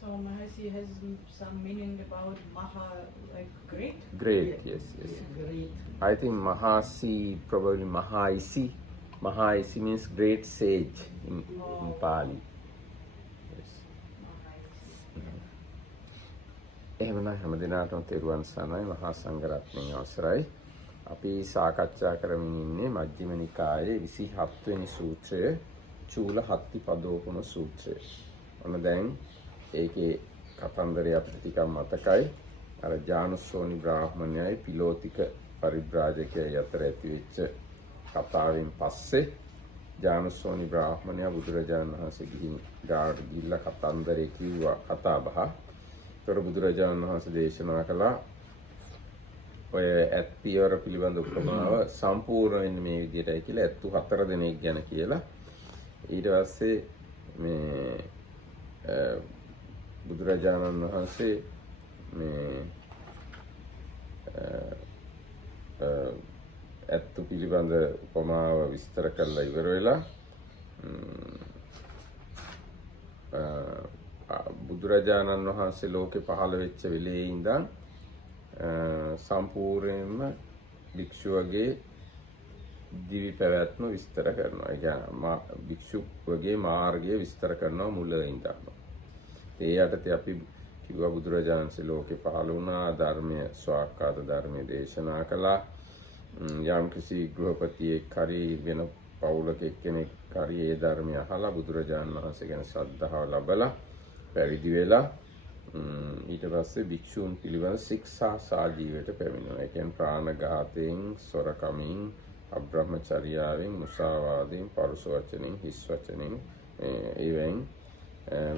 So Mahasi has some meaning about Maha, like great. Great, yes. Great. I think Mahasi, probably Mahaisi. Mahaisi means great sage in Pali. Yes. එහෙමනම් හැම දිනාටම තෙරුවන් සරණයි මහා සංඝරත්නයේ අවසරයි. අපි සාකච්ඡා කරමින් ඉන්නේ මජ්ක්‍ධිම නිකායේ 27 වෙනි සූත්‍රය චූල හත්තිපදෝපම සූත්‍රය. ඔන්න දැන් ඒකේ කතන්දරය අපිට ටිකක් මතකයි. අර ජානුස්සෝනි බ්‍රාහ්මණයයි පිලෝතික පරිබ්‍රාජකයයි අතර ඇති වෙච්ච කතාවෙන් පස්සේ ජානුස්සෝනි බ්‍රාහ්මණයා බුදුරජාණන් වහන්සේ ගාවට ගිහිල්ලා කතන්දරේ කිව්වා කතා බහ. ඒතර බුදුරජාණන් වහන්සේ දේශනා කළා ඔය ඇත් පියවර පිළිබඳ උපමාව සම්පූර්ණ වෙන්නේ මේ විදිහටයි කියලා ඇත්තු 4 දෙනෙක් ගැන කියලා. ඊට පස්සේ මේ බුදුරජාණන් වහන්සේ මේ ඇත්තු පිළිබඳ උපමාව විස්තර කරලා ඉවර වෙලා බුදුරජාණන් වහන්සේ ලෝකේ පහළ වෙච්ච වෙලේ ඉඳන් සම්පූර්ණයෙන්ම භික්ෂුවගේ දිවි පැවැත්ම විස්තර කරනවා. ඒ කියන්නේ භික්ෂුවගේ මාර්ගය විස්තර කරනවා මුල ඉඳන්. ඒ යටතේ අපි කිව්වා බුදුරජාණන් වහන්සේ ලෝකේ පහළ වුණා ධර්මයේ ස්වාක්කාත ධර්මයේ දේශනා කළා. යම් කිසි ගෘහපතියෙක් හරි වෙන පවුලක එක්කෙනෙක් හරි ඒ ධර්මය අහලා බුදුරජාණන් වහන්සේ ගැන ශ්‍රද්ධාව ලබලා පැවිදි වෙලා ඊට පස්සේ භික්ෂූන් පිළිබඳ ශික්ෂා සාජීවයට පැමිණෙනවා. ඒ කියන්නේ ප්‍රාණඝාතයෙන්, සොරකමින්, අබ්‍රහ්මචර්යාවෙන්, මුසාවාදයෙන්, පරුස වචනෙන්, හිස් වචනෙන් ඒවෙන්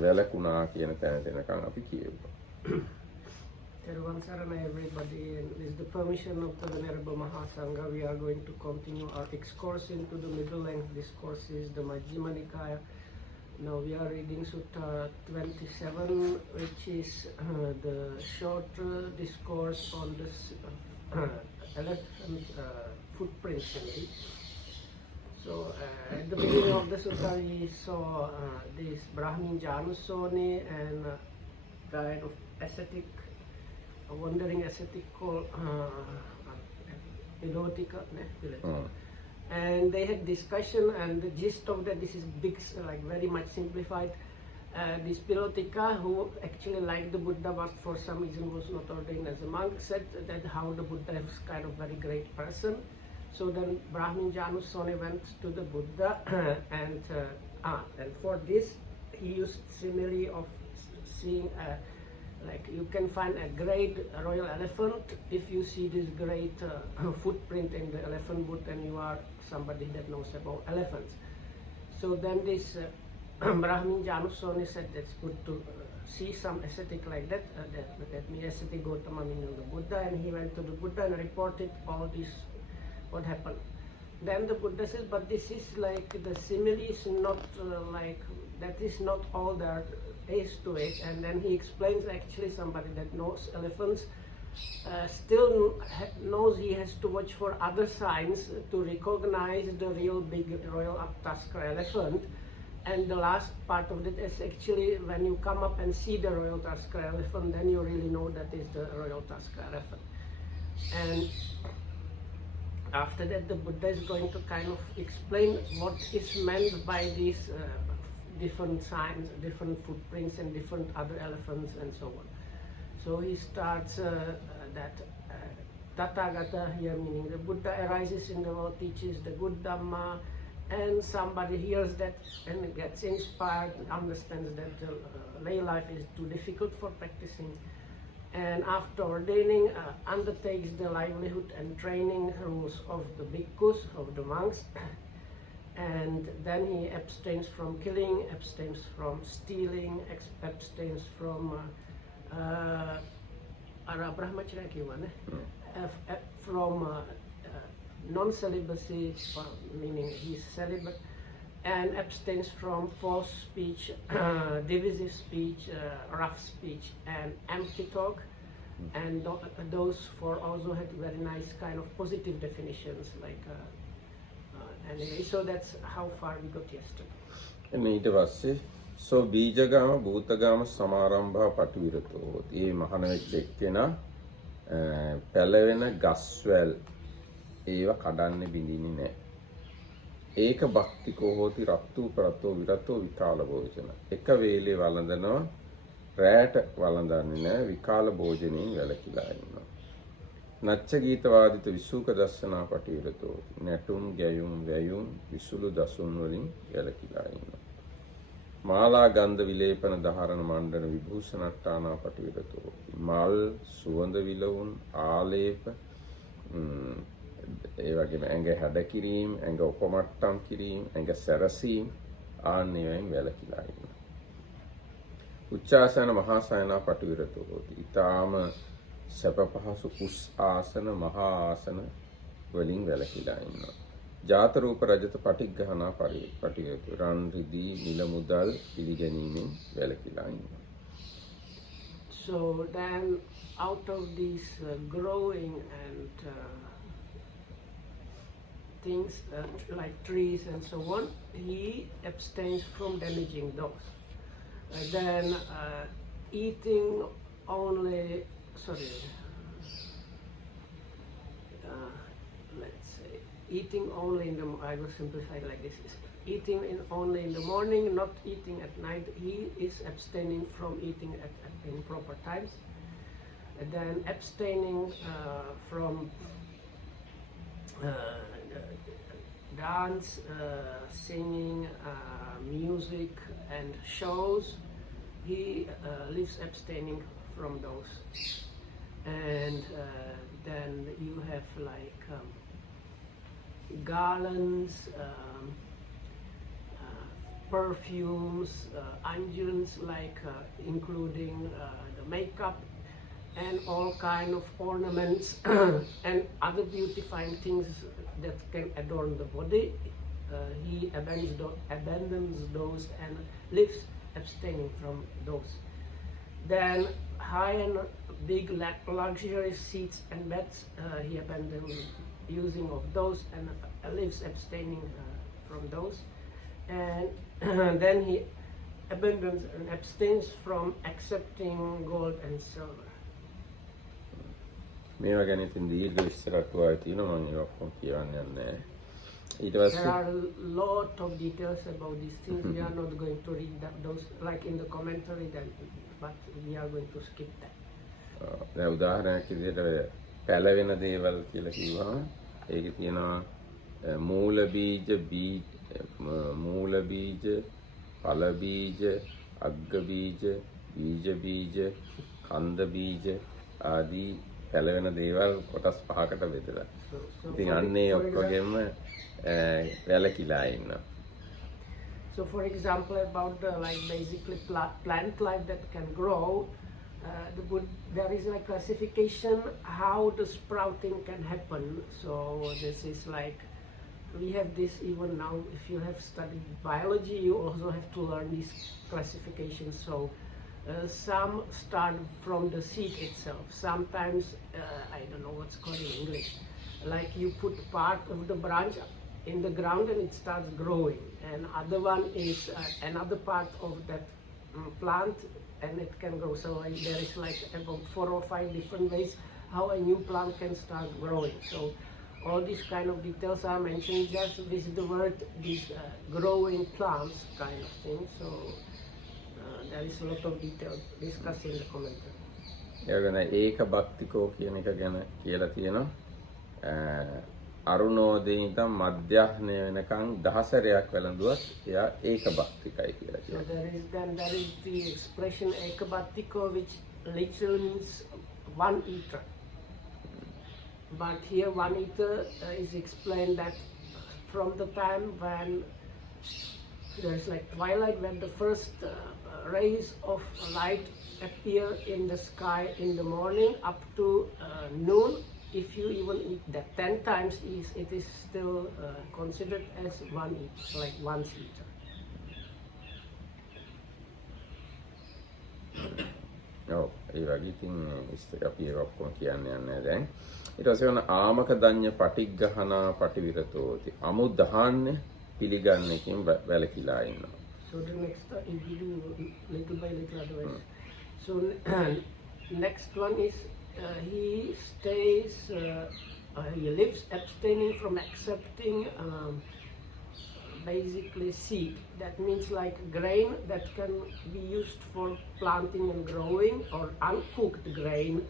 වැළකුණා කියන තැනට එනකන් අපි කියුවා. Teruvan Sarana everybody, and with the permission of the Venerable Mahasangha, we are going to continue our excursion into the middle length discourses, the Majjhima Nikaya. Now we are reading Sutta 27, which is the short discourse on the elephant footprints. So at the beginning of the sutta we saw this Brahmin Janusoni and kind of ascetic, a wandering ascetic called Pilotika. And they had discussion, and the gist of that, this is big, like very much simplified. This Pilotika, who actually liked the Buddha but for some reason was not ordained as a monk, said that how the Buddha is kind of very great person. So then Brahmin Janusoni went to the Buddha and for this he used simile of seeing like you can find a great royal elephant if you see this great footprint in the elephant boot and you are somebody that knows about elephants. So then this Brahmin Janusoni said that's good to see some ascetic like that, that means ascetic Gautama meaning the Buddha, and he went to the Buddha and reported all this what happened. Then the Buddha says, but this is like the simile is not like that is not all there is to it. And then he explains actually somebody that knows elephants still knows he has to watch for other signs to recognize the real big royal Tusker elephant. And the last part of it is actually when you come up and see the royal Tusker elephant, then you really know that is the royal Tusker elephant. And after that the Buddha is going to kind of explain what is meant by these different signs, different footprints and different other elephants and so on. So he starts that Tathagata here meaning the Buddha arises in the world, teaches the good Dhamma, and somebody hears that and gets inspired, understands that the lay life is too difficult for practicing, and after ordaining undertakes the livelihood and training rules of the bhikkhus, of the monks, and then he abstains from killing, abstains from stealing, abstains from from non-celibacy, meaning he's celibate, and abstains from false speech, divisive speech, rough speech, and empty talk. And those four also had very nice kind of positive definitions, like anyway. So that's how far we got yesterday. ඊට පස්සේ සෝ බීජගාම භූතගාම සමාරම්භා පටිවිරතෝ. මේ මහාන වෙච්ච එක්කෙනා පැලවෙන ගස්වැල් ඒව කඩන්නේ බිඳින්නේ නැහැ. ඒක භක්තිකෝ හෝති රත්තු ප්‍රතෝ විරතෝ විකාල භෝජන. එක වේලේ වළඳනවා රැට වළඳන්නේ නැහැ. විකාල භෝජනෙන් වැළකීලා ඉන්නවා. නච්ච ගීත වාදිත විසුක දස්සනා පටිවිරතෝ. නැටුම් ගැයුම් වැයුම් විසුළු දසුන් වලින් වැළකීලා ඉන්නවා. මාලා ගන්ධ විලේපන දහරණ මණ්ඩන විභූෂණට්ටානා පටිවිරතෝ. මල් සුවඳ විලවුන් ආලේප ඒ වගේම ඇඟ හැඩ කිරීම, ඇඟ උපමට්ටම් කිරීම, ඇඟ සැරසීම ආන්නේයෙන් වැළකීලා ඉන්නවා. උච්චාසන මහා සයනා පටිවිරතෝ හෝති. ඊටාම සැප පහසු කුස් ආසන මහා ආසන වලින් වැළකීලා ඉන්නවා. ජාත රූප රජත පටිග්ගහනා පටිවිරතෝ. රන් රිදී නිල මුදල් පිළිගැනීමෙන් වැළකීලා ඉන්නවා. So then out of these growing and things like trees and so on, he abstains from damaging those. Then eating only, let's say, eating only in the, I will simplify it like this, eating only in the morning, not eating at night. He is abstaining from eating at improper times. And then abstaining from dance, singing, music and shows. He lives abstaining from those. And then you have like garlands, perfumes, unguents, like including the makeup and all kind of ornaments and other beautifying things that can adorn the body. He abandons those and lives abstaining from those. Then high and big luxurious seats and beds, he abandons using of those and lives abstaining from those. And then he abandons and abstains from accepting gold and silver. මේවා ගැන ඉතින් දීර්ඝ විස්තරයක් වායි තියෙනවා මම ඒක ඔක්කොම කියන්න යන්නේ නැහැ. ඊට There පස්සේ are a lot of details about these things. We are not going to read those like in the commentary, then, but we are going to skip that. දැන් උදාහරණයක් විදිහට පැලවෙන දේවල් කියලා කිව්වම ඒකේ තියෙනවා මූල බීජ ඵල බීජ අග්ග බීජ බීජ බීජ කන්ද බීජ ආදී පැලවෙන දේවල් කොටස් පහකට බෙදලා. ඉතින් අන්නේ ඔක්කොගෙම වැළකීලා ඉන්නවා. So for example, about the like basically plant life that can grow, there is like classification how the sprouting can happen. So this is like, we have this even now. If you have studied biology, you also have to learn these classifications. So some start from the seed itself. Sometimes I don't know what's called in English. Like you put part of the branch in the ground and it starts growing, and other one is another part of that plant and it can grow. So there is like about 4 or 5 different ways how a new plant can start growing. So all these kind of details are mentioned just with the word, these growing plants kind of thing. So there is a lot of detail discussed in the commentary. ඒ වගේම ඒක භක්තිකෝ කියන එක ගැන කියලා තියෙනවා. අරුණෝදේ ඉඳන් මධ්‍යහ්නය වෙනකන් 10 සැරයක් වැළඳුවත් එයා ඒක භක්තිකයි කියලා So කියනවා. there is the expression ekabhattiko, which literally means one eater. But here one eater is explained that from the time when there is like twilight, when the first rays of light appear in the sky in the morning up to noon, if you even eat that 10 times, it is still considered as one eat, like once eater. ඔව් ඒ වගේ ඉතින් අපි ඒක ඔක්කොම කියන්න යන්නේ දැන්. ඊට පස්සේ වෙන ආමක දඤ්ඤ පටිග්ගහනා පටිවිරතෝති. අමු දහාන්නේ පිළිගන්න එකෙන් වැළකීලා ඉන්නවා. So the next, if we do little by little otherwise. So next one is he stays, he lives abstaining from accepting basically seed. That means like grain that can be used for planting and growing, or uncooked grain.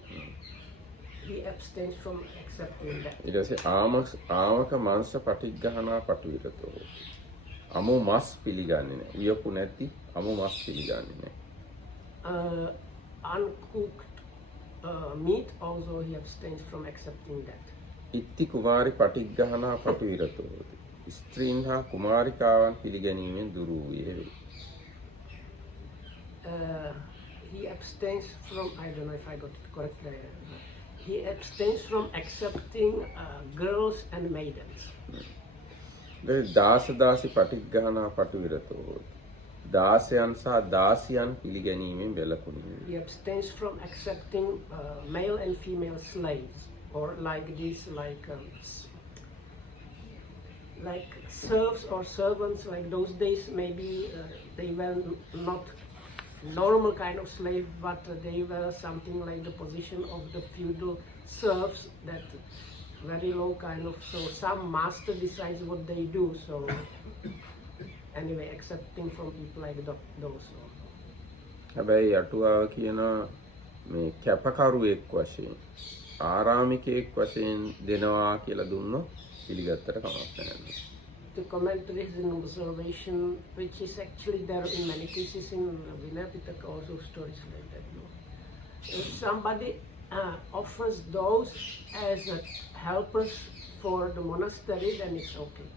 He abstains from accepting that. ඊට පස්සේ ආමක මාංශ පටිග්ගහනා පටිවිරතෝ. අමු මස් පිළිගන්නේ නැහැ. උයපු නැති අමු මස් පිළිගන්නේ නැහැ. Uncooked meat also he abstains from accepting that. ඉත්ති කුමාරි පටිග්ගහනා පටිවිරතෝ. ස්ත්‍රීන් හා කුමාරිකාවන් පිළිගැනීමෙන් දුරු වූයේ වේ. He abstains from, I don't know if I got it correctly. He abstains from accepting girls and maidens. දාස දාසි පටිග්ගහනා පටිවිරතෝ. දාසයන් සහ දාසියන් පිළිගැනීමෙන් වැළකුණි. He abstains from accepting male and female slaves, or like these, like serfs or servants. Like those days, maybe they were not normal kind of slave, but they were something like the position of the feudal serfs, that very low kind of. So some master decides what they do. So anyway, accepting from people like those. හැබැයි අටුවාව කියනවා මේ කැපකරුවෙක් වශයෙන් ආරාමිකයෙක් වශයෙන් දෙනවා කියලා දුන්නොත් පිළිගත්තට කමක් නැහැ. The commentary is an observation which is actually there in many cases in Vinaya Pitaka, also stories like that. No? If somebody offers those as helpers for the monastery, then it's okay.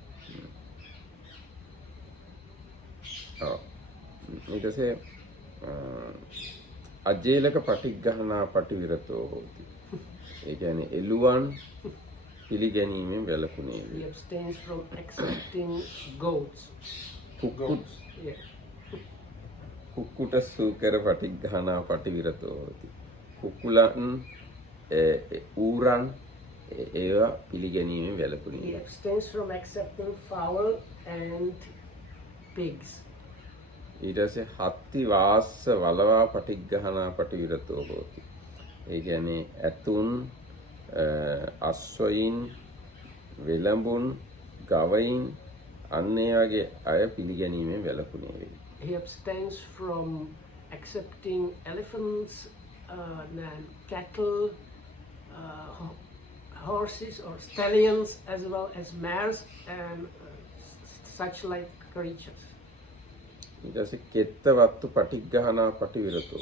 ඊට පස්සේ අජේලක පටිග්ගහනා පටිවිරතෝ හෝති. ඒ කියන්නේ එළුවන් පිළිගැනීමෙන් වැළකුණේ වේ. He abstains from accepting goats. Yeah. කුක්කුට සූකර පටිග්ගහනා පටිවිරතෝ හෝති. කුකුලන් ඌරන් ඒවා පිළිගැනීමෙන් වැළකුණේ. He abstains from accepting fowl and pigs. ඊට පස්සේ හත්ති වාස්ස වලවා පටිග්ගහනා පටිවිරතෝ හෝති. ඒ කියන්නේ ඇතුන් අස්වයින් වෙළඹුන් ගවයින් අන්න ඒ වගේ අය පිළිගැනීමෙන් වැළකුණේ වේ. He abstains from accepting elephants, and cattle, horses or stallions, as well as mares and such like creatures. ඊට පස්සේ කෙත්ත වත්තු පටිග්ගහනා පටිවිරතෝ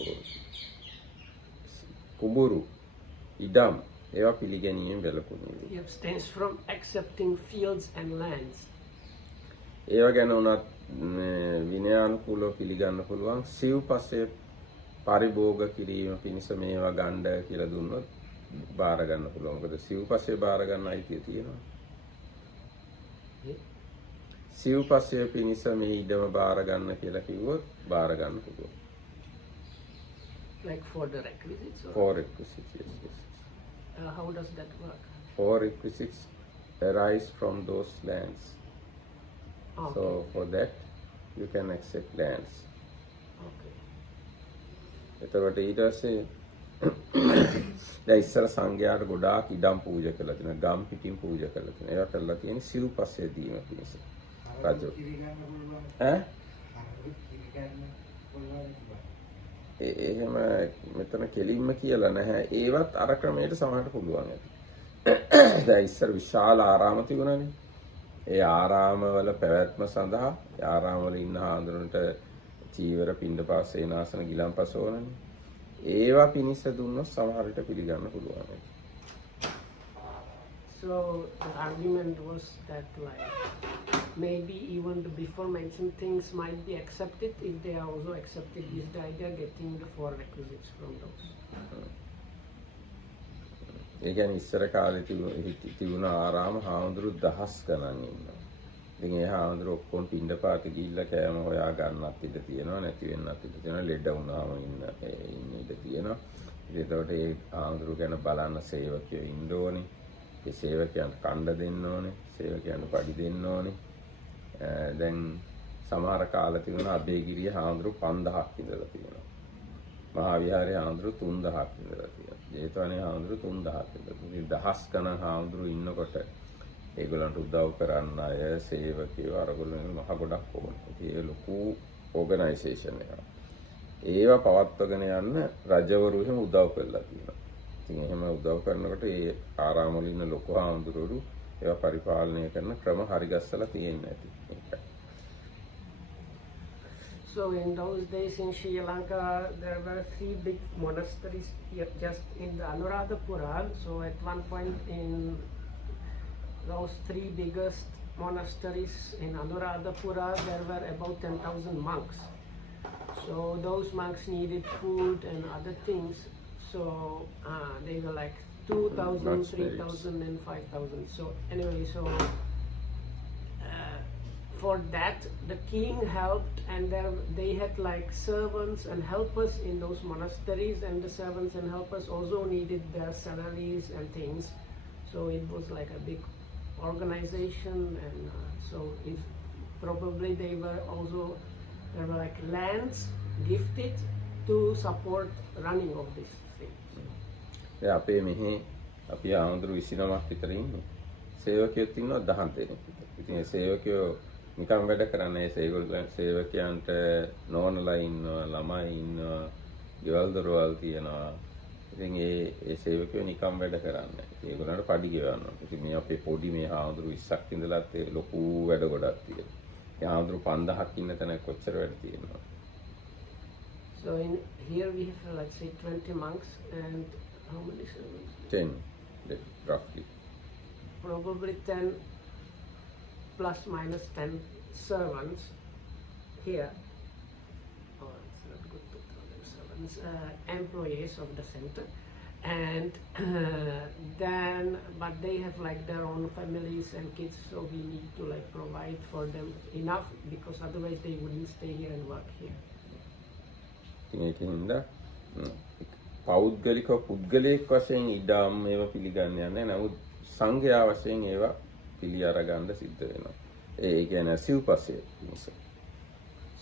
කුඹුරු ඉඩම් ඒවා පිළිගැනීමෙන් වැළකුණේ වේ. He abstains from accepting fields and lands. ඒවා ගැන උනත් විනයානුකූලව පිළිගන්න පුළුවන්. සිව්පස්සේ පරිභෝග කිරීම පිණිස මේවා ගන්න කියලා දුන්නොත් බාර ගන්න පුළුවන්. මොකද සිව්පස්සේ බාර ගන්න අයිතිය තියෙනවා. සිව්පස්සේ පිණිස මේ ඉඩම බාර ගන්න කියලා කිව්වොත් බාර ගන්න පුළුවන්. Like for the requisites? Or? For requisites, yes. How does that work? For requisites arise from those lands. Okay. So for that you can accept lands. Okay. එතකොට ඊට පස්සේ දැන් ඉස්සර සංඝයාට ගොඩාක් ඉඩම් පූජා කළා තියෙනවා. ගම් පිටින් පූජා කළා තියෙනවා. ඒවා කළා තියෙන්නේ සිව්පස්සේ දීම පිණිස. රජු. එහෙම මෙතන කෙලින්ම කියලා නැහැ. ඒවත් අර ක්‍රමයට සමහරට පුළුවන් ඇති. දැන් ඉස්සර විශාල ආරාම තිබුණානේ. ඒ ආරාමවල පැවැත්ම සඳහා ආරාමවල ඉන්න හාමුදුරන්ට චීවර පින්ඩපාත සේනාසන ගිලන්පස ඕනනේ. ඒවා පිනිස දුන්නොත් සමහර විට පිළිගන්න පුළුවන්. So the argument was that like maybe even the before mentioned things might be accepted if they are also accepted with the idea getting the four requisites from those. ඒ කියන්නේ ඉස්සර කාලේ තිබුණ ආරාම හාමුදුරු දහස් ගණන් ඉන්නවා. ඉතින් ඒ හාමුදුරු ඔක්කොම පින්ඩපාත ගිහිල්ලා කෑම හොයා ගන්නත් ඉඩ තියෙනවා, නැති වෙන්නත් ඉඩ තියෙනවා, ලෙඩ වුණාම ඉන්න ඉඩ තියෙනවා. ඉතින් ඒකට ඒ හාමුදුරු ගැන බලන්න සේවකයෝ ඉන්න ඕනේ. ඒ සේවකයන්ට කණ්ඩ දෙන්න ඕනේ, සේවකයන්ට පඩි දෙන්න ඕනේ. දැන් සමහර කාලේ තිබුණා අබේගිරිය හාමුදුරු 5000ක් ඉඳලා තියෙනවා. මහා විහාරයේ හාමුදුරු 3000ක් ඉඳලා තියෙනවා. ජේතවනයේ හාමුදුරු 3000ක් ඉඳලා තියෙනවා. දහස් ගණන් හාමුදුරු ඉන්නකොට ඒගොල්ලන්ට උදව් කරන්න අය සේවකයෝ අරගොල්ලෝ මහ ගොඩක් ඕනේ. ඒ ලොකු ඕගනයිසේෂන් එකක්. ඒවා පවත්වගෙන යන්න රජවරු එහෙම උදව් කළා තියෙනවා. ඉතින් එහෙම උදව් කරනකොට ඒ ආරාම වල ඉන්න ලොකු හාමුදුරුවෝ ඒවා පරිපාලනය කරන ක්‍රම හරි ගස්සලා තියෙන්නේ නැති. ඒකයි. So in those days in Sri Lanka, there were 3 big monasteries here just in the Anuradhapura. So at one point in those 3 biggest monasteries in Anuradhapura, there were about 10,000 monks. So those monks needed food and other things. So they were like 2,000, 3,000 and 5,000. So anyway, so for that the king helped, and they had like servants and helpers in those monasteries, and the servants and helpers also needed their salaries and things. So it was like a big organization, and so it probably there were like lands gifted to support running of this thing. අපේ මෙහි අපි ආන්දරු 29ක් විතර ඉන්නේ. සේවකයෝත් ඉන්නවා 10 දෙනෙක් විතර. ඉතින් ඒ සේවකයෝ නිකම් වැඩ කරන්නේ සේවකයන්ට නෝනලා ඉන්නවා, ළමයි ඉන්නවා, ගෙවල් දොරවල් තියෙනවා. ඉතින් ඒ සේවකයෝ නිකම් වැඩ කරන්නේ. ඒගොල්ලන්ට පඩි ගෙවනවා. ඉතින් මේ අපේ පොඩි මේ ආන්දරු 20ක් ඉඳලත් ඒ ලොකු වැඩ ගොඩක් තියෙනවා. ඒ ආන්දරු 5000ක් ඉන්න තැන කොච්චර වැඩ තියෙනවා. So in here we have let's say 20 monks and how many servants? 10 roughly. Probably 10 plus minus 10 servants here. Oh, it's not good to call them servants. Employees of the center, and then but they have like their own families and kids, so we need to like provide for them enough, because otherwise they wouldn't stay here and work here. ඒකින්ද පෞද්ගලික පුද්ගලයෙක් වශයෙන් ඉඩම් ඒවා පිළිගන්නේ නැහැ. නමුත් සංඝයා වශයෙන් ඒවා පිළි අරගන්න සිද්ධ වෙනවා. ඒ කියන්නේ සිව්පස්සේ නිසා.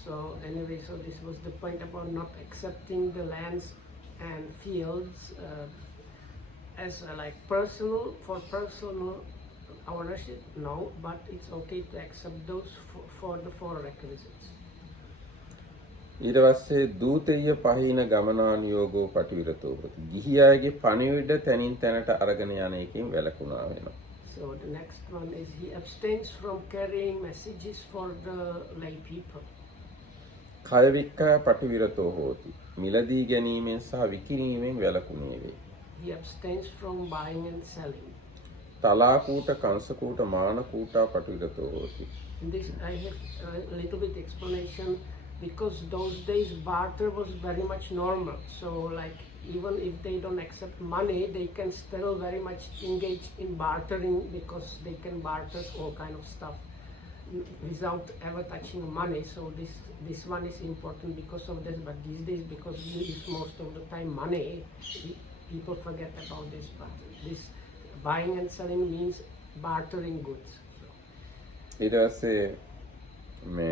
So anyway, so this was the point about not accepting the lands and fields as like personal ownership. No, but it's okay to accept those for the 4 requisites. ඊට පස්සේ දූතය පහින ගමනානියෝගෝ පටිවිරතෝ හොති. ගිහි අයගේ පණිවිඩ තනින් තැනට අරගෙන යන එකෙන් වැළකුණා වෙනවා. So the next one is he abstains from carrying messages for the lay people. කය වික්කා පටිවිරතෝ හෝති. මිලදී ගැනීමෙන් සහ විකිණීමෙන් වැළකුණේ වේ. He abstains from buying and selling. තලාකූට කංශකූට මානකූටා පටිවිරතෝ හෝති. In this I have a little bit explanation, because those days barter was very much normal. So like even if they don't accept money, they can still very much engage in bartering, because they can barter all kind of stuff without ever touching money. So this one is important because of this. But these days, because we use most of the time money, people forget about this. But this buying and selling means bartering goods. ඊට පස්සේ මේ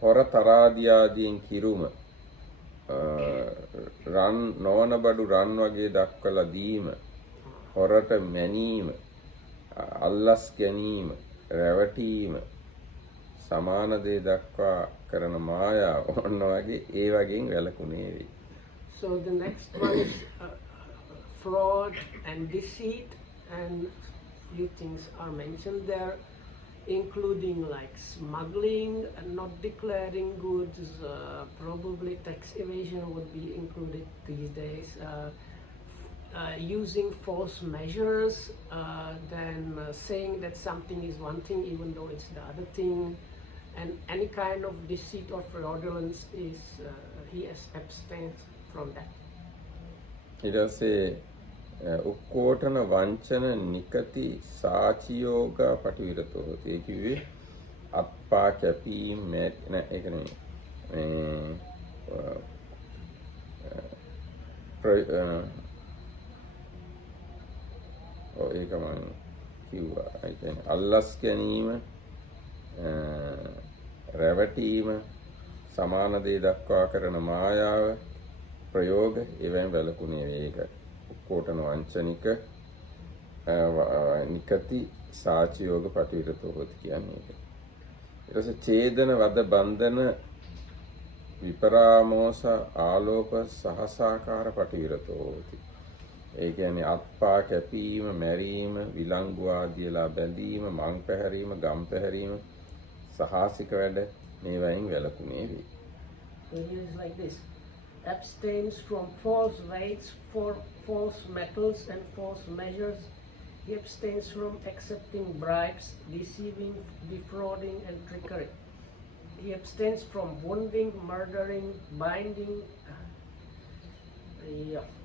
හොර තරාදියාදීන් කිරුම රන් නොවන බඩු රන් වගේ දක්වලා දීම, හොරට මැනීම, අල්ලස් ගැනීම, රැවටීම, සමාන දේ දක්වා කරන මායාව ඔන්න වගේ ඒ වගේන් වැළකුණේ වේ. So the next one is fraud and deceit, and few things are mentioned there, including like smuggling and not declaring goods. Probably tax evasion would be included these days. Using false measures, then saying that something is one thing even though it's the other thing, and any kind of deceit or fraudulence is he abstains from that. ඊට පස්සේ උක්කෝටන වංචන නිකති සාචියෝග පටිවිරතෝ හොති. ඒ කිව්වේ අත්පා කැපීම් නෑ ඒක නෙමෙයි. ඒක මම කිව්වා. ඒ කියන්නේ අල්ලස් ගැනීම, රැවටීම, සමාන දේ දක්වා කරන මායාව, ප්‍රයෝග ඒවෙන් වැළකුණේ ඒක. ඔක්කොටම වංචනික නිකති සාචියෝග පටිවිරතෝ හොති කියන්නේ ඒක. ඊට පස්සේ ඡේදන වද බන්ධන විපරාමෝස ආලෝක සහසාකාර පටිවිරතෝ හොති. ඒ කියන්නේ අත්පා කැපීම, මැරීම, විලංගු ආදියලා බැඳීම, මං පැහැරීම, ගම් පැහැරීම, සහාසික වැඩ මේවයින් වැළකුණේ වේ. So here is like this. Abstains from false weights, false metals and false measures. He abstains from accepting bribes, deceiving, defrauding and trickery. He abstains from wounding, murdering, binding,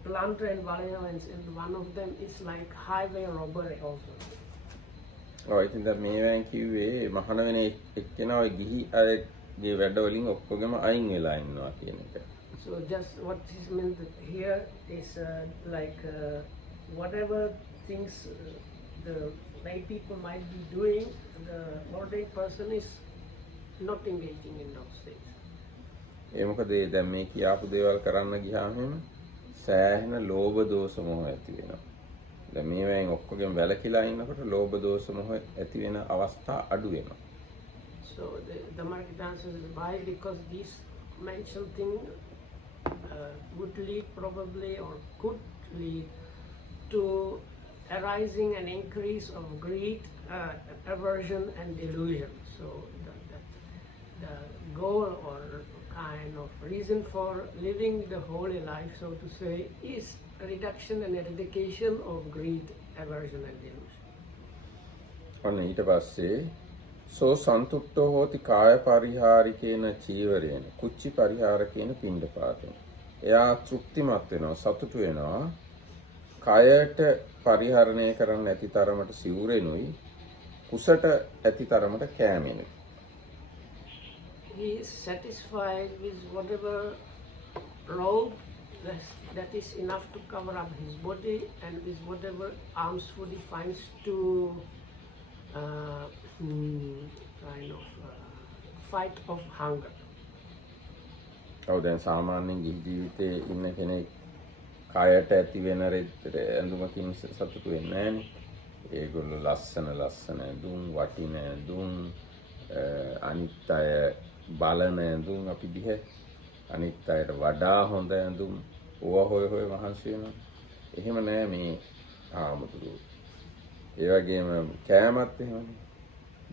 plunder and violence, and one of them is like highway robbery also. ඔය ඉතින් දැන් මේවෙන් කිව්වේ මහාන වෙන එක්කෙනා ඔය ගිහි අයගේ වැඩ වලින් ඔක්කොගෙම අයින් වෙලා ඉන්නවා කියන එක. So just what is meant here is whatever things the lay people might be doing, the ordained person is not engaging in those things. ඒ මොකද දැන් මේ කියාපු දේවල් කරන්න ගියාම සෑහෙන ලෝභ දෝෂ මොහ ඇති වෙනවා. දැන් මේවෙන් ඔක්කොගෙම වැළකීලා ඉන්නකොට ලෝභ දෝෂ මොහ ඇති වෙන අවස්ථා අඩු වෙනවා. So the market answers is why, because these mentioned thing would lead probably or could lead to arising an increase of greed, aversion and delusion. So the goal or kind of reason for living the holy life, so to say, is a reduction and eradication of greed, aversion and delusion. ඔන්න ඊට පස්සේ සෝ සන්තුට්ඨෝ හෝති කාය පරිහාරිකේන චීවරේන කුච්චි පරිහාරකේන පිණ්ඩපාතේන. එයා තෘප්තිමත් වෙනවා, සතුටු වෙනවා. කයට පරිහරණය කරන්න ඇති තරමට සිවුරෙනුයි, කුසට ඇති තරමට කෑමෙනුයි. He is satisfied with whatever robe that is enough to cover up his body, and with whatever alms food he finds to fight off hunger. ඔව් දැන් සාමාන්‍යයෙන් ගිහි ජීවිතේ ඉන්න කෙනෙක් කයට ඇති වෙන ඇඳුමකින් සතුටු වෙන්නේ නැහනේ. ඒගොල්ලෝ ලස්සන ඇඳුම්, වටින ඇඳුම්, අනිත් අය බලන ඇඳුම් අපි දිහා අනිත් අයට වඩා හොඳ ඇඳුම් ඕවා හොය මහන්සි වෙනවා. එහෙම නෑ මේ ආමුදුරු. ඒ වගේම කෑමත් එහෙමනේ.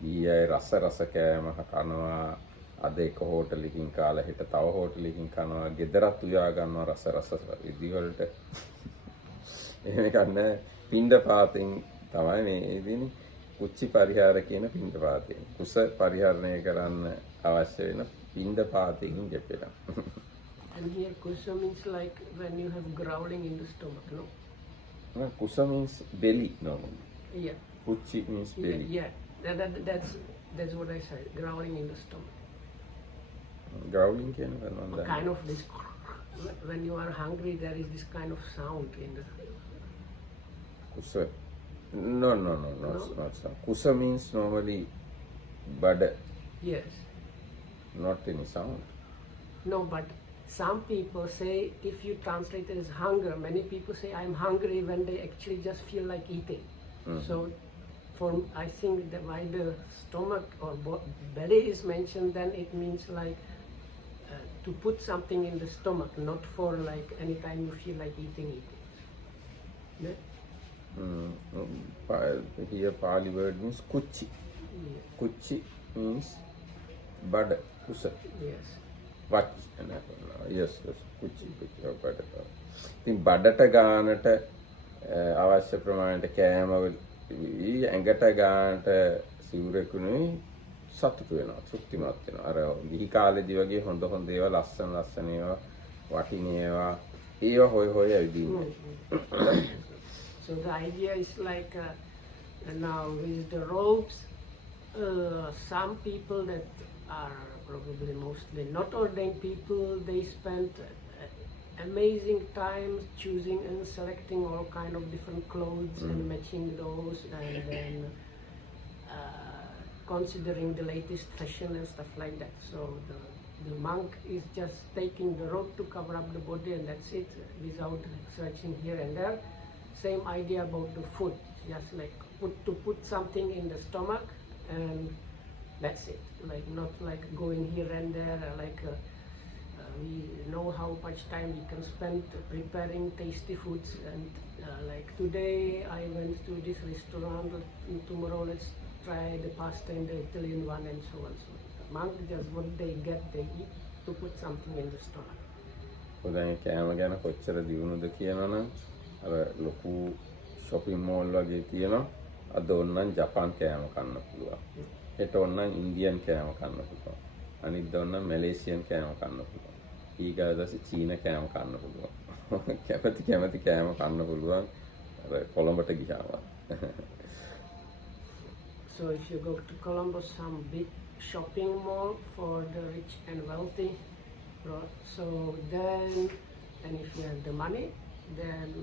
ගිහි අය රස කෑම කනවා. අද එක හෝටලකින් කාලා හෙට තව හෝටලකින් කනවා. ගෙදරත් උයා ගන්නවා රස විදි වලට. එහෙම එකක් නෑ. පින්ඩපාතෙන් තමයි මේ ඉදින්නේ. කුච්චි පරිහාර කියන පින්ඩපාතෙන්. කුස පරිහරණය කරන්න අවශ්‍ය වෙන පින්ඩපාතෙන් ගෙපෙනවා. And here kusa means like when you have growling in the stomach, no? Kusa means belly, no? Yeah. Kuchi means belly. Yeah. That's what I said. Growling in the stomach. Growling can kind of this. When you are hungry, there is this kind of sound in the. Kusa. No. Not sound. Kusa means normally bud. Yes. Not any sound. No, but some people say if you translate it as hunger, many people say I'm hungry when they actually just feel like eating. Mm-hmm. So I think that why the stomach or belly is mentioned, then it means like to put something in the stomach, not for like anytime you feel like eating. Yeah? Here Pali word means kuchi. Yeah. Kuchi means bud. Kusa. Yes. What? Yes. Kuchi or bud. ඉතින් බඩට ගානට අවශ්‍ය ප්‍රමාණයට කෑම ඇඟට ගානට සිවුරකුනේ සතුටු වෙනවා, තෘප්තිමත් වෙනවා. අර ගිහි කාලේදී වගේ හොඳ ඒවා ලස්සන ඒවා වටින ඒවා හොය ඇවිදින්නේ. So the idea is like now with the robes, some people that are probably mostly not ordained people, they spend amazing time choosing and selecting all kind of different clothes and matching those, and then considering the latest fashion and stuff like that. So the monk is just taking the robe to cover up the body and that's it, without searching here and there. Same idea about the food, just like put something in the stomach and that's it. Like not like going here and there, we know how much time we can spend preparing tasty foods and like today I went to this restaurant, tomorrow let's try the pasta in the Italian one and so on. So the monk just what they get, they eat to put something in the stomach. දැන් කෑම ගැන කොච්චර දියුණුද කියනවනම් අර ලොකු shopping mall වගේ තියෙනවා. අද ඕනනම් ජපාන් කෑම කන්න පුළුවන්. හෙට ඕනනම් ඉන්දියන් කෑම කන්න පුළුවන්. අනිත් ඕනනම් මැලේසියන් කෑම කන්න පුළුවන්. ඊගාදස චීන කෑම කන්න පුළුවන්. කැමති කෑම කන්න පුළුවන්. අර කොළඹට ගියාම. So if you go to Colombo, some big shopping mall for the rich and wealthy, so then, and if you have the money, then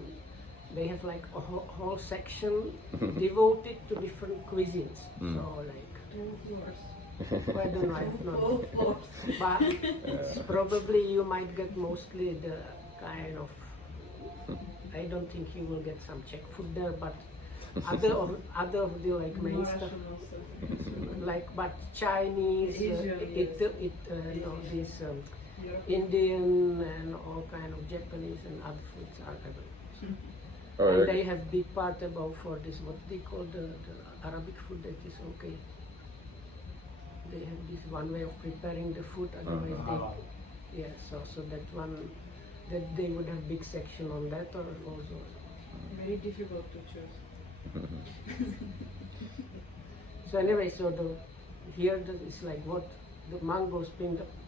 they have like a whole section devoted to different cuisines. So like, I don't know, but probably you might get mostly the kind of, I don't think you will get some Czech food there, but other of the like main stuff, like but Chinese, this Indian and all kind of Japanese and other foods are available. And they have big part about for this what they call the Arabic food that is okay. They have this one way of preparing the food, otherwise so that one that they would have big section on that or also. Very difficult to choose. So anyway, so here it's like what the monk goes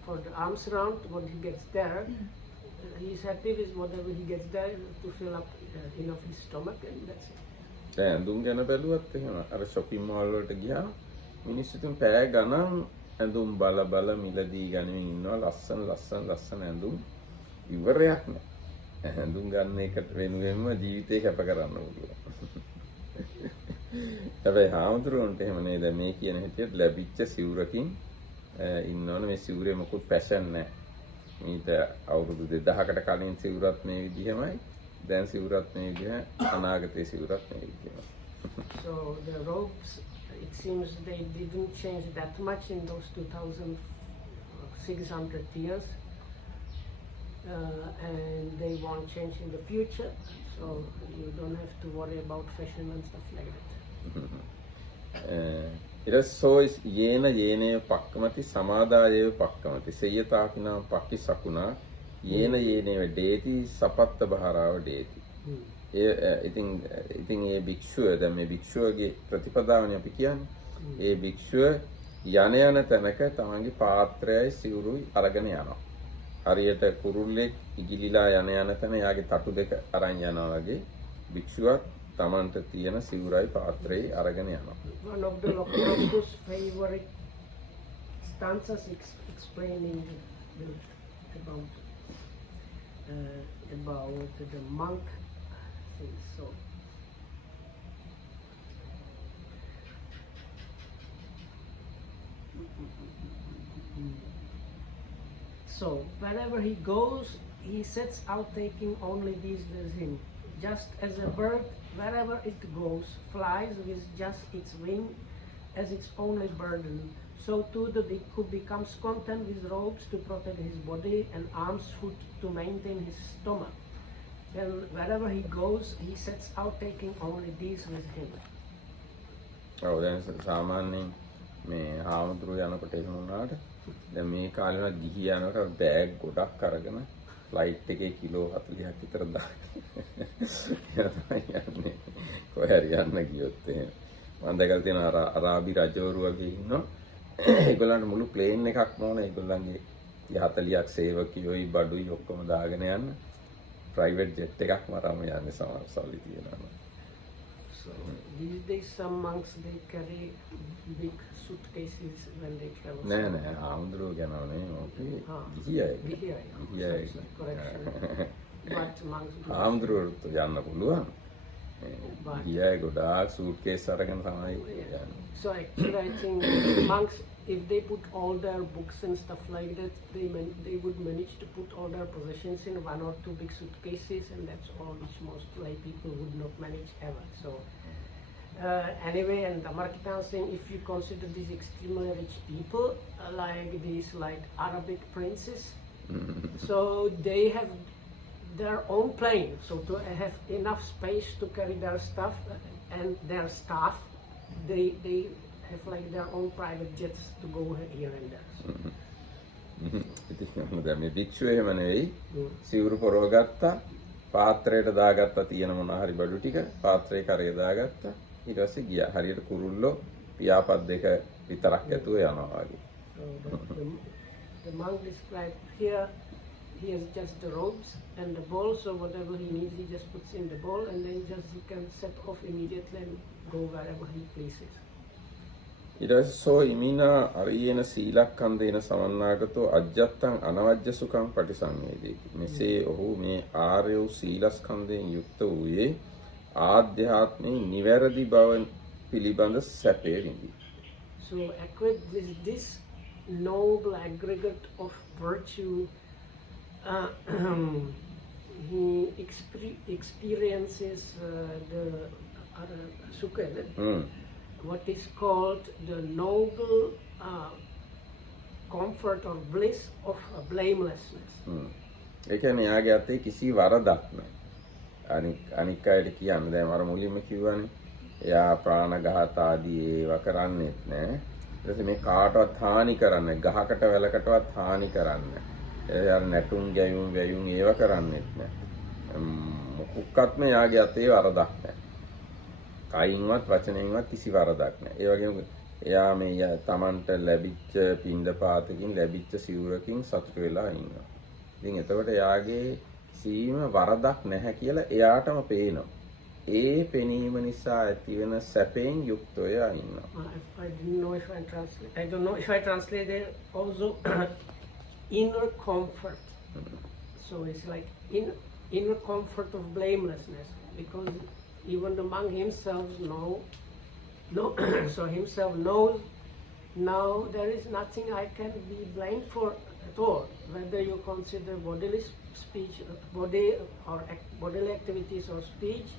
for the arms round, what he gets there, he's happy with whatever he gets there to fill up enough his stomach and that's it. දැන් ඇඳුම් ගැන බැලුවත් එහෙම අර shopping mall වලට ගියා මිනිස්සු තුන් පැය ගණන් ඇඳුම් බල මිලදී ගනිමින් ඉන්නවා ලස්සන ඇඳුම් ඉවරයක් නෑ. ඇඳුම් ගන්න එකට වෙනුවෙන්ම ජීවිතේ කැප කරන්න පුළුවන්. හැබැයි හාමුදුරුවන්ට එහෙම නේද මේ කියන හැටියට ලැබිච්ච සිවුරකින් ඉන්නවනේ මේ සිවුරේ මොකුත් පැෂන් නැහැ. මීට අවුරුදු 2000කට කලින් සිවුරත් මේ විදිහමයි. දැන් සිවුරත් මේ විදිහ අනාගතයේ සිවුරත් මේ විදිහමයි. So the robes, it seems they didn't change that much in those 2,600 years. And they won't change in the future. So you don't have to worry about fashion and stuff like that. Irasois yena pakkamati samadayeva pakkamati seyyatakina pakki sakuna yena deeti sapatta baharava deeti. ඉතින් ඒ භික්ෂුව දැන් මේ භික්ෂුවගේ ප්‍රතිපදාවනේ අපි කියන්නේ. ඒ භික්ෂුව යන තැනක තමන්ගේ පාත්‍රයයි සිවුරුයි අරගෙන යනවා. හරියට කුරුල්ලෙක් ඉගිලිලා යන තැන යාගේ තටු දෙක අරන් යනවා වගේ භික්ෂුවක් තමන්ට තියෙන සිවුරයි පාත්‍රයයි අරගෙන යනවා. One of the Loko's favorite stanzas explaining about the monk thing. So wherever he goes, he sets out taking only these with him. Just as a bird, wherever it goes, flies with just its wing as its only burden, so too the bhikkhu becomes content with robes to protect his body and arms to maintain his stomach. Then wherever he goes, he sets out taking only these with him. ඔව් දැන් සාමාන්‍යයෙන් මේ හාමුදුරුවෝ යනකොට එහෙම වුණාට දැන් මේ කාලේ වල ගිහි යනකොට බෑග් ගොඩක් අරගෙන ෆ්ලයිට් එකේ කිලෝ 40ක් විතර දාගෙන කොහේ හරි යන්න ගියොත් එහෙම මම දැකලා තියෙනවා අරාබි රජවරු වගේ ඉන්නවා ඒගොල්ලන්ට මුළු ප්ලේන් එකක්ම ඕන ඒගොල්ලන්ගේ 40ක් සේවකයෝයි බඩුයි ඔක්කොම දාගෙන යන්න ප්‍රයිවට් ජෙට් එකක්ම අරන් යන්නේ සමහර සල්ලි තියනවා. So these days some monks they carry big suitcases when they travel. නෑ ආමුදුරෝ කියනවනේ ඕකේ ගිහියයි Correction. But monks ආමුදුරෝට යන්න පුළුවන්. But- ගියයි ගොඩාක් සූට්කේස් අරගෙන තමයි යන්නේ. So actually, I think monks, if they put all their books and stuff like that, they would manage to put all their possessions in one or two big suitcases, and that's all which most lay people would not manage ever. So anyway, and Amarkita was saying, if you consider these extremely rich people, like these like Arabic princes, so they have their own plane, so to have enough space to carry their stuff and their staff, they have like their own private jets to go here and there. So, ඉතින් දැන් මේ භික්ෂුව එහෙම නෙවෙයි. සිවුරු පොරව ගත්තා, පාත්‍රයට දාගත්තා තියෙන මොන හරි බඩු ටික, පාත්‍රේ කරේ දාගත්තා. ඊට පස්සේ ගියා. හරියට කුරුල්ලෝ පියාපත් දෙක විතරක් ඇතුව යනවා වගේ. so the monk described here, he has just the robes and the bowl, so whatever he needs he just puts in the bowl, and then just he can set off immediately and go wherever he pleases. ඊට පස්සේ සෝ ඉමිනා අරියේන සීලක්ඛන්දේන සමන්නාගතෝ අජ්ජත්තං අනවජ්‍ය සුඛං පටිසංවේදේති. මෙසේ ඔහු මේ ආර්ය වූ සීලස්කන්ධයෙන් යුක්ත වූයේ ආධ්‍යාත්මයේ නිවැරදි බව පිළිබඳ සැපය විඳි. So equipped with this noble aggregate of virtue, he experiences the sukha, what is called the noble comfort or bliss of blamelessness. ඒ කියන්නේ යාගේ අතේ කිසි වරදක් නැහැ. අනික් අයට කියන්න දැන් අර මුලින්ම කිව්වනේ. එයා ප්‍රාණඝාත ආදී ඒවා කරන්නේත් නැහැ. ඊට පස්සේ මේ කාටවත් හානි කරන්නේ ගහකට වැලකටවත් හානි කරන්නේ නැහැ. එයා නැටුම් ගැයුම් වැයුම් ඒවා කරන්නේත් නැහැ. මොකක්වත්ම යාගේ අතේ වරදක් නැහැ. කයින්වත් වචනයෙන්වත් කිසි වරදක් නැහැ. ඒ වගේම එයා මේ තමන්ට ලැබිච්ච පින්ඩපාතකින් ලැබිච්ච සිවුරකින් සතුට වෙලා ඉන්නවා. ඉතින් එතකොට එයාගේ කිසිම වරදක් නැහැ කියලා එයාටම පේනවා. ඒ පෙනීම නිසා ඇතිවෙන සැපෙන් යුක්තව එයා ඉන්නවා. I don't know if I translate. I don't know if I translated also inner comfort. So it's like inner comfort of blamelessness, because even the monk himself so himself knows now there is nothing I can be blamed for at all, whether you consider bodily speech, bodily activities or speech.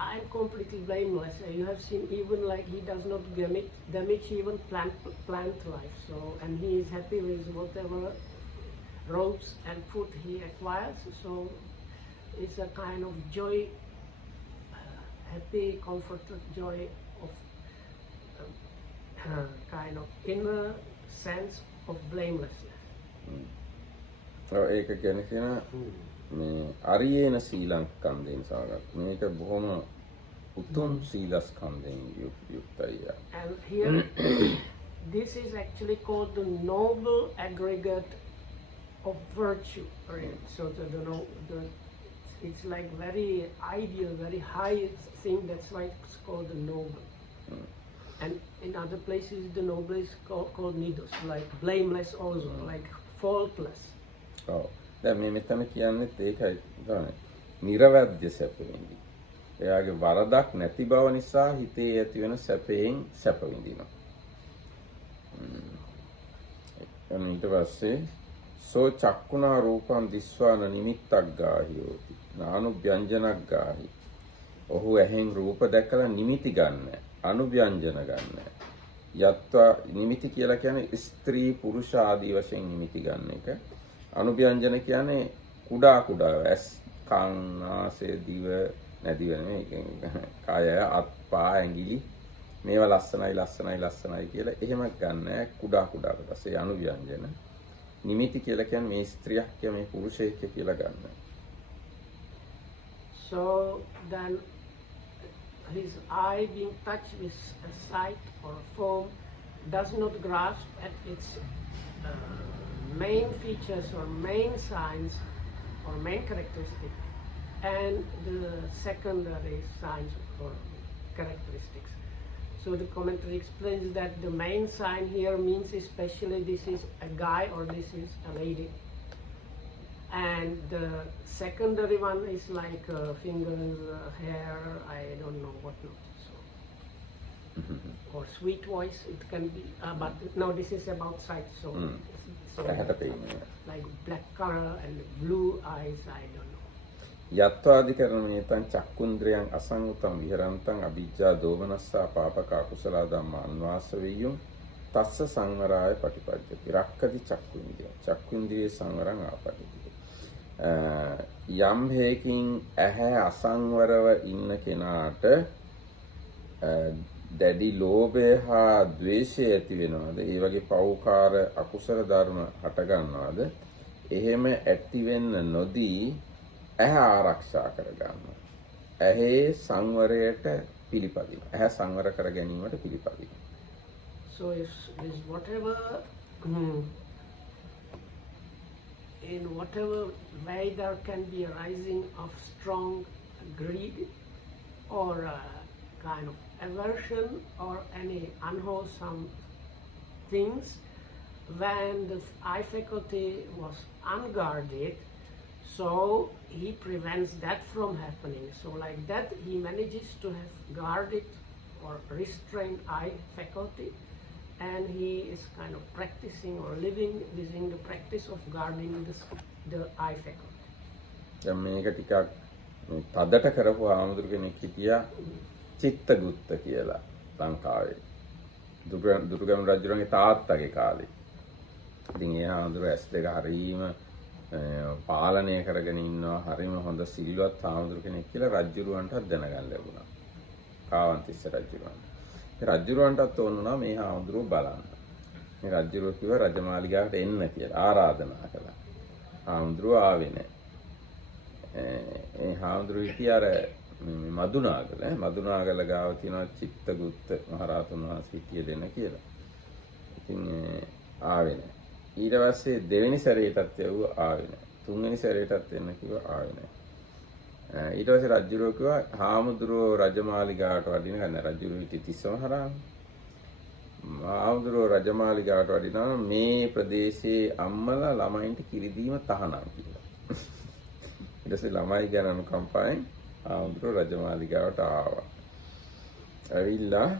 I am completely blameless. You have seen even like he does not damage even plant life. So, and he is happy with whatever robes and food he acquires. So it's a kind of joy, happy, comforted joy of kind of inner sense of blamelessness. ඒක කියන්නේ කියන මේ අරියේන සීලංස්කන්ධයෙන් සාගත. මේක බොහොම උතුම් සීලස්කන්ධයෙන් යුක්තයි. And here, this is actually called the noble aggregate of virtue. Right? So it's like very ideal, very high thing. That's why it's called the noble. And in other places, the noble is called nidus, like blameless also, like faultless. ඔව්. දැන් මේ මෙතන කියන්නේත් ඒකයි තමයි. නිර්වැද්‍ය සැප විඳින. එයාගේ වරදක් නැති බව නිසා හිතේ ඇතිවෙන සැපයෙන් සැප විඳිනවා. ඊට පස්සේ සෝ චක්කුණා රූපං දිස්වාන නිමිත්තක් ගාහියෝති. නානුභ්‍යංජනක් ගාහි. ඔහු ඇහෙන් රූප දැකලා නිමිති ගන්න. අනුභ්‍යංජන ගන්න. යත්වා නිමිති කියලා කියන්නේ ස්ත්‍රී පුරුෂ ආදී වශයෙන් නිමිති ගන්න එක. අනුභ්‍යංජන කියන්නේ කුඩා කුඩා ඇස් කන් නාසය දිව නැදිව නෙමෙයි කාය අත් පා ඇඟිලි මේවා ලස්සනයි කියලා එහෙම ගන්න කුඩා කුඩා කොටස් ඒ අනුභ්‍යංජන. නිමිති කියලා කියන්නේ මේ ස්ත්‍රියක් මේ පුරුෂයෙක් කියලා ගන්න. So then his eye being touched with a sight or a form does not grasp at its main features or main signs or main characteristics and the secondary signs or characteristics. So the commentary explains that the main sign here means especially this is a guy or this is a lady. and the secondary one is like fingers, hair, I don't know what not. So, or sweet voice, it can be. But no, this is about sight. So, so ඇහැට පේන්නේ. like black color and blue eyes, I don't know. යත්වාදිකරණේතං චක්කුන්ද්‍රයන් අසංගතං විහරන්තං අවිජ්ජා දෝමනස්සා පාපක අකුසල ධම්ම අන්වාස වෙය්‍යුම් තස්ස සංවරාය පටිපජ්ජති රක්කති චක්කුන්ද්‍රිය චක්කුන්ද්‍රියේ සංවරං ආපටිති යම් හේකින් ඇහැ අසංවරව ඉන්න කෙනාට දැඩි ලෝභය හා ද්වේෂය ඇති වෙනවද ඒ වගේ පෞකාර අකුසල ධර්ම හට ගන්නවද එහෙම ඇති වෙන්න නොදී ඇහැ ආරක්ෂා කරගන්නවා. ඇහි සංවරයට පිළිපදිනවා. ඇහැ සංවර කර ගැනීමට පිළිපදිනවා. So if whatever in whatever way there can be a rising of strong greed or kind of aversion or any unwholesome things, when the eye faculty was unguarded, so he prevents that from happening. So like that he manages to have guarded or restrained eye faculty, and he is kind of practicing or living within the practice of guarding the eye faculty. දැන් මේක ටිකක් තදට කරපු ආමුදුර කෙනෙක් හිටියා චිත්තගුත්ත කියලා ලංකාවේ. දුර්ගම රජුගේ තාත්තගේ කාලේ. ඉතින් ඒ ආමුදුර S2 හරීම පාලනය කරගෙන ඉන්නවා හරිම හොඳ සිල්වත් ආමුදුර කෙනෙක් කියලා රජුරවන්ටත් දැනගන්න ලැබුණා. කාවන්තිස්ස රජුරවන්ට. ඒ රජුරවන්ටත් ඕනුණා මේ ආමුදුරව බලන්න. මේ රජුරව කිව්වා රජමාලිගාවට එන්න කියලා ආරාධනා කළා. ආමුදුරව ආවේ නැහැ. ඒ ආමුදුරව හිටිය අර මදුනාගල ගාව තියෙනවා චිත්තගුත්ත මහරහතන් වහන්සේ හිටිය දෙන්න කියලා. ඉතින් ආවේ නැහැ. ඊට පස්සේ දෙවෙනි සැරේටත් යවුවා ආවේ නැහැ. තුන්වෙනි සැරේටත් එන්න කිව්වා ආවේ නැහැ. ඊට පස්සේ රජුරෝ කිව්වා හාමුදුරුවෝ රජමාලිගාවට වඩින ගන්න රජුරෝ හිටිය තිස්සමහරාම. හාමුදුරුවෝ රජමාලිගාවට වඩිනවා මේ ප්‍රදේශයේ අම්මලා ළමයින්ට කිරි දීම තහනම් කියලා. ඊට පස්සේ ළමයි ගැන අනුකම්පාවෙන් හාමුදුරුවෝ රජමාලිගාවට ආවා. ඇවිල්ලා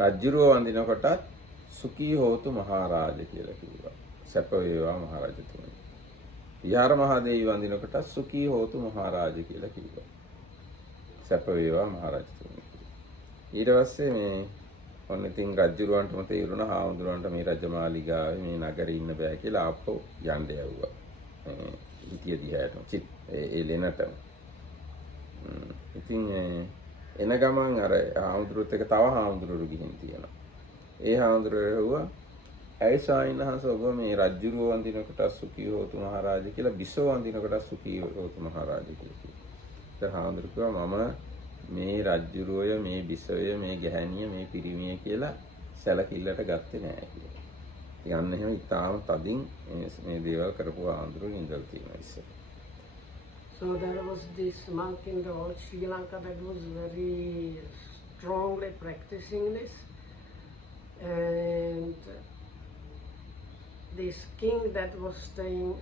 රජුරෝ වඳිනකොටත් සුඛී හෝතු මහරජා කියලා කිව්වා. සැප වේවා මහරජතුමනි. විහාර මහදේවි වඳිනකොට සුඛී හෝතු මහරජා කියලා කිව්වා. සැප වේවා මහරජතුමනි. ඊට පස්සේ මේ ඔන්න ඉතින් රජුරවන්ටම තේරුණා හාමුදුරන්ට මේ රජමාලිගාවේ මේ නගරේ ඉන්න බෑ කියලා ආපහු යන්න යවුවා. මේ හිටිය දිහාට ඒ ලෙනටම. ඉතින් එන ගමන් අර හාමුදුරුවොත් එක තව හාමුදුරුවෝ ගිහින් තියෙනවා. ඒ හාමුදුරුවෝ ඇයි ස්වාමීන් වහන්සේ ඔබ මේ රජුරෝ වඳිනකොට සුඛී හෝතු මහරජා කියලා බිසෝ වඳිනකොට සුඛී හෝතු මහරජා කියලා කිව්වා. ඒ හාමුදුරුවෝ කිව්වා මම මේ රජුරෝය මේ බිසෝය මේ ගැහණිය මේ පිරිමිය කියලා සැලකිල්ලට ගත්තේ නෑ කියලා. ඉතින් එහෙම ඉතාලම තදින් මේ දේවල් කරපු හාමුදුරුවෝ ඉඳලා තියෙනවා ඉස්සර. So there was this monk in the old Sri Lanka that was very strongly practicing this, and this king that was staying,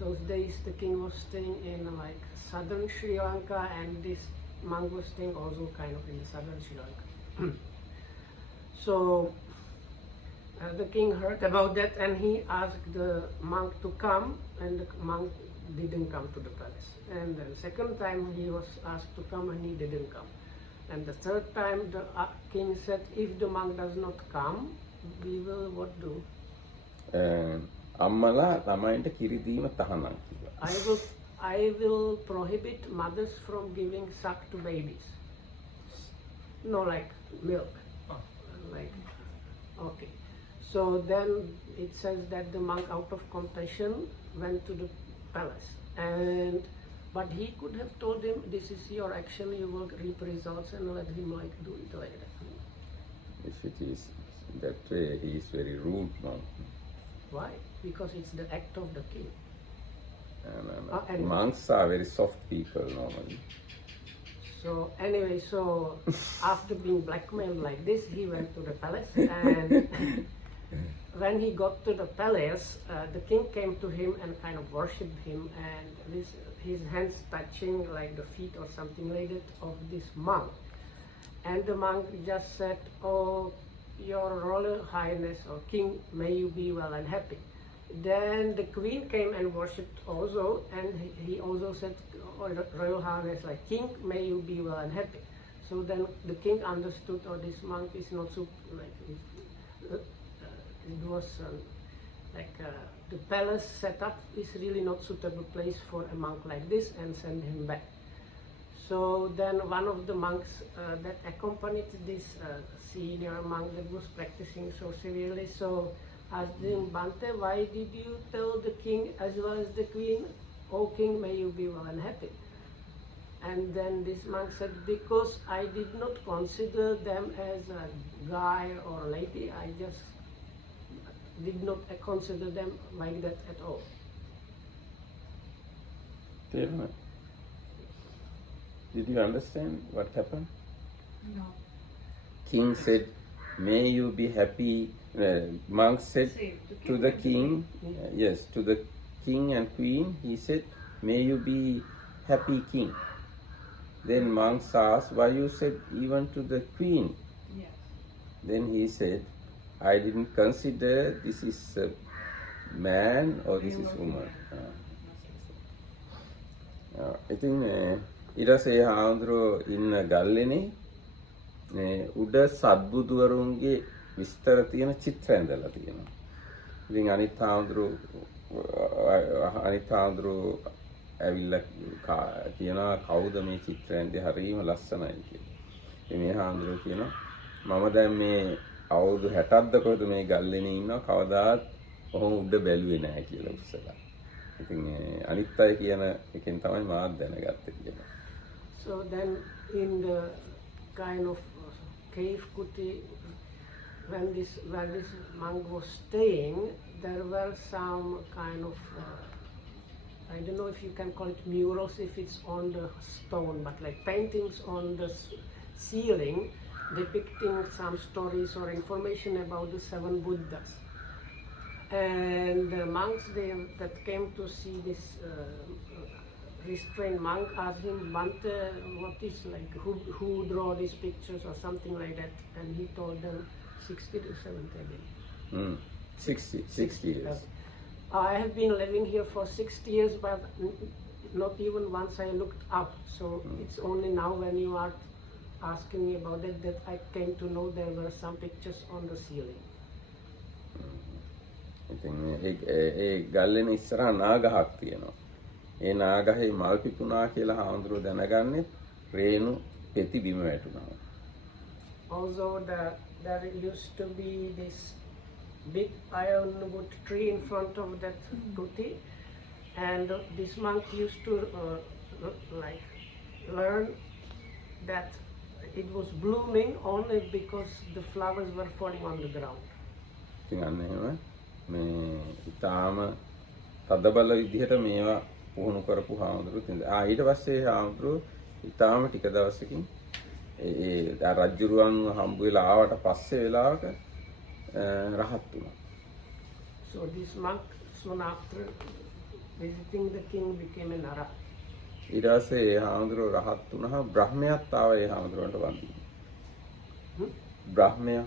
those days the king was staying in like southern Sri Lanka, and this monk was staying also kind of in the southern Sri Lanka. So the king heard about that, and he asked the monk to come, and the monk didn't come to the palace. And the second time he was asked to come, and he didn't come. And the third time the king said, if the monk does not come, we will what do? අම්මලා ළමයින්ට කිරි දීම තහනම් කිව්වා. I will prohibit mothers from giving suck to babies. No, like milk. Like, okay. So then it says that the monk, out of compassion, went to the palace, but he could have told him, this is your action, you will reap results, and let him like do it like that. If it is that way, he is very rude monk. Why? Because it's the act of the king. And monks are very soft people normally. So anyway, so after being blackmailed like this, he went to the palace, and when he got to the palace, the king came to him and kind of worshipped him, and his hands touching like the feet or something like that of this monk. And the monk just said, "Oh, your Royal Highness or King, may you be well and happy." Then the queen came and worshipped also, and he also said, "Oh, Royal Highness, like King, may you be well and happy." So then the king understood, oh, this monk is not so like it was the palace setup is really not suitable place for a monk like this, and send him back. So then one of the monks that accompanied this senior monk that was practicing so severely, so asked him, "Bhante, why did you tell the king as well as the queen, 'O king, may you be well and happy'?" And then this monk said, "Because I did not consider them as a guy or lady, I just did not consider them like that at all." Thelma, did you understand what happened? No. King said, "May you be happy." Monk said Say, to the king, yes, to the king and queen, he said, "May you be happy, king." Then monks asked, "Why you said even to the queen?" Yes. Then he said, "I didn't consider this is a man or this is woman." ඉතින් ඊට පස්සේ හාමුදුරුවෝ ඉන්න ගල්ලෙනේ උඩ සත්බුදුවරුන්ගේ විස්තර තියෙන චිත්‍ර ඇඳලා තියෙනවා. ඉතින් අනිත් හාමුදුරුවෝ ඇවිල්ලා කියනවා කවුද මේ චිත්‍ර ඇඳේ හරීම ලස්සනයි කියලා. ඉතින් මේ හාමුදුරුවෝ කියනවා මම දැන් මේ අවුරුදු 60ක්ද කොහෙද මේ ගල්ලෙනේ ඉන්නවා කවදාත් ඔහොම උඩ බැලුවේ නැහැ කියලා උස්සලා. ඉතින් අනිත් අය කියන එකෙන් තමයි මාත් දැනගත්තේ කියලා. So then in the kind of cave kuti, when this monk was staying, there were some kind of I don't know if you can call it murals if it's on the stone, but like paintings on the ceiling depicting some stories or information about the 7 Buddhas. And the monks that came to see this restrained monk asked him, "Bhante, what is like, who draw these pictures or something like that?" And he told them 60 to 70 again. 60 years. I have been living here for 60 years, but not even once I looked up. So it's only now when you are asking me about it that I came to know there were some pictures on the ceiling. ඉතින් ඒ ගල්ලෙන ඉස්සරහා නාගහක් තියෙනවා. ඒ නාගහේ මල් පිපුණා කියලා හාමුදුරුවෝ දැනගන්නේ රේණු පෙති බිම වැටුණා. Also there used to be this big ironwood tree in front of that kuti, and this monk used to learn that it was blooming only because the flowers were falling on the ground. ඉතින් අන්න එහෙම මේ ඊටාම තදබල විදිහට මේවා පුහුණු කරපු හාමුදුරුවෝ තියෙනවා. ඊට පස්සේ හාමුදුරුවෝ ඊටාම ටික දවසකින් ඒ රජුරුවන් හම්බ වෙලා ආවට පස්සේ වෙලාවක රහත් වුණා. So this monk soon after visiting the king became an arhat. ඊට පස්සේ ඒ හාමුදුරුවෝ රහත් වුණා. බ්‍රහ්මයාත් ආවා ඒ හාමුදුරුවන්ට වඳින්න. බ්‍රහ්මයා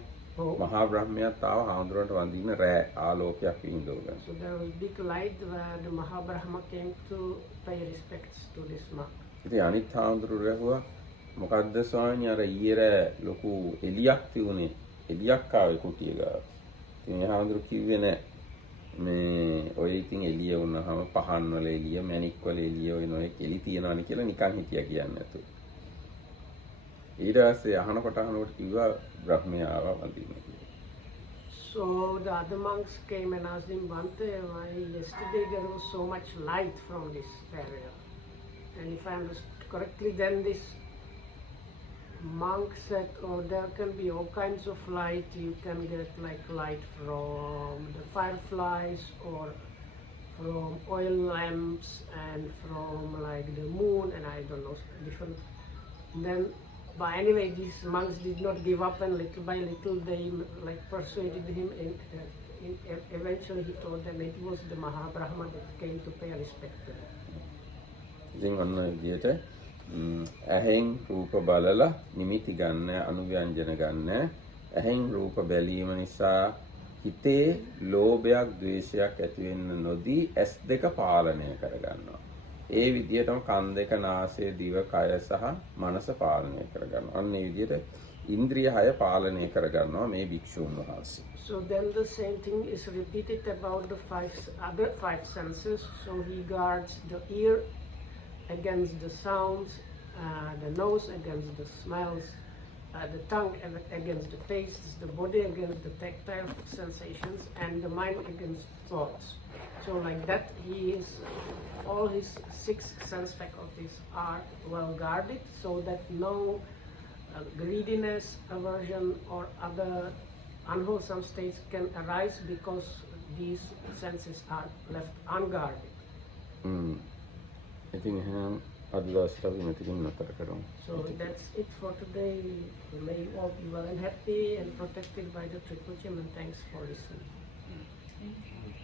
මහා බ්‍රහ්මයාත් ආව හාමුදුරුවන්ට වඳින්න රෑ ආලෝකයක් වින්දෝගන. So there was big light where the Mahabrahma came to pay respects to this monk. ඉතින් අනිත් හාමුදුරුවෝ රැහුවා මොකද්ද ස්වාමීනි අර ඊයේ රෑ ලොකු එළියක් තියුනේ එළියක් ආවේ කුටිය ගාව. ඉතින් ඒ හාමුදුරුවෝ කිව්වේ නෑ මේ ඔය ඉතින් එළිය වුණාම පහන් වල එළිය මැණික් වල එළිය ඔය නොයෙක් එළි තියනවානි කියලා නිකන් හිටියා කියන්නේ නැතු. ඊට පස්සේ අහනකොට කිව්වා බ්‍රහ්මයා ආවා වඳින්න කියලා. So the other monks came and asked him, "Bhante, why yesterday there was so much light from this area?" And if I understood correctly, then this monk said, "Oh, there can be all kinds of light. You can get like light from the fireflies or from oil lamps and from like the moon and I don't know different." And then, but anyway, these monks did not give up, and little by little they like persuaded him eventually he told them it was the Mahabrahma that came to pay respect to them. ඉතින් ඔන්න ඔය විදිහට ඇහෙන් රූප බලලා නිමිති ගන්න, අනුව්‍යංජන ගන්න. ඇහෙන් රූප බැලීම නිසා හිතේ ලෝභයක්, ද්වේෂයක් ඇති වෙන්න නොදී S2 පාලනය කරගන්නවා. ඒ විදිහටම කන් දෙක, නාසය, දිව, කය සහ මනස පාලනය කරගන්නවා. අන්න ඒ විදිහට ඉන්ද්‍රිය 6 පාලනය කරගන්නවා මේ භික්ෂුන් වහන්සේ. So then the same thing is repeated about the other five senses. So he guards the ear against the sounds, the nose against the smells, the tongue against the tastes, the body against the tactile sensations, and the mind against thoughts. So like that, all his 6 sense faculties are well guarded, so that no greediness, aversion, or other unwholesome states can arise because these senses are left unguarded. ඉතින් එහෙනම් අද දවසට අපි මෙතනින් නතර කරමු. So that's it for today. May you all be well and happy and protected by the Triple Gem, and thanks for listening. Thank you.